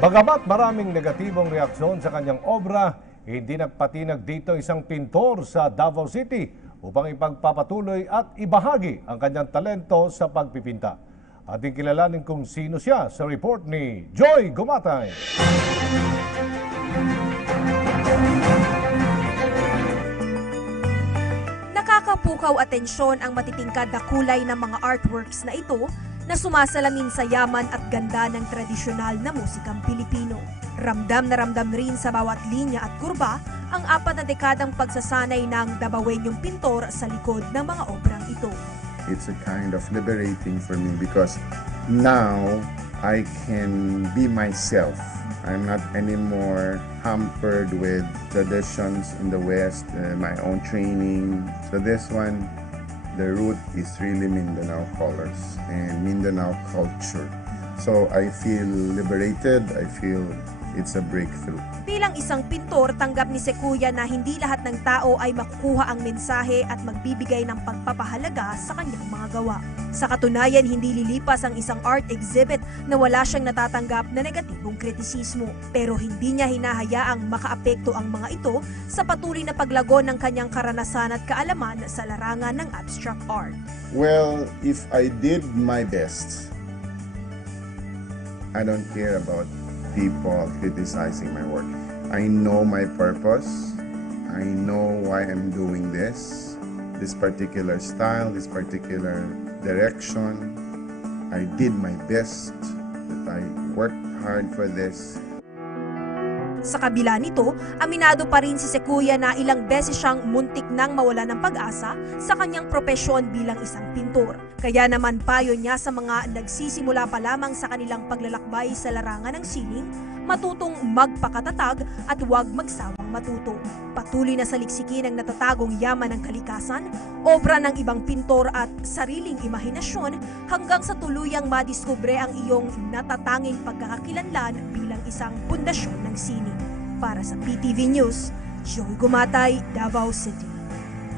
Bagamat maraming negatibong reaksyon sa kanyang obra, hindi nagpatinag dito isang pintor sa Davao City upang ipagpapatuloy at ibahagi ang kanyang talento sa pagpipinta. Ating kilalanin kung sino siya sa report ni Joy Gumatay. Nakakapukaw atensyon ang matitingkad na kulay ng mga artworks na ito na sumasalamin sa yaman at ganda ng tradisyonal na musikang Pilipino. Ramdam na ramdam rin sa bawat linya at kurba ang 4 na dekadang pagsasanay ng Davaoeñong pintor sa likod ng mga obrang ito. It's a kind of liberating for me because now I can be myself. I'm not anymore hampered with traditions in the West, my own training. So this one, the root is really Mindanao colors and Mindanao culture. So I feel liberated, I feel it's a breakthrough. Bilang isang pintor, tanggap ni Sekuya na hindi lahat ng tao ay makukuha ang mensahe at magbibigay ng pagpapahalaga sa kanyang mga gawa. Sa katunayan, hindi lilipas ang isang art exhibit na wala siyang natatanggap na negatibong kritisismo. Pero hindi niya hinahayaang makaapekto ang mga ito sa patuloy na paglago ng kanyang karanasan at kaalaman sa larangan ng abstract art. Well, if I did my best, I don't care about people criticizing my work. I know my purpose. I know why I'm doing this particular style, this particular direction. I did my best, that I worked hard for this. Sa kabila nito, aminado pa rin si Sekuya na ilang beses siyang muntik nang mawala ng pag-asa sa kanyang propesyon bilang isang pintor. Kaya naman payo niya sa mga nagsisimula pa lamang sa kanilang paglalakbay sa larangan ng sining, matutong magpakatatag at huwag magsawang matuto. Patuloy na saliksikin ang natatagong yaman ng kalikasan, obra ng ibang pintor at sariling imahinasyon hanggang sa tuluyang madiskubre ang iyong natatanging pagkakakilanlan bilang isang pundasyon ng sining. Para sa PTV News, Joy Gumatay, Davao City.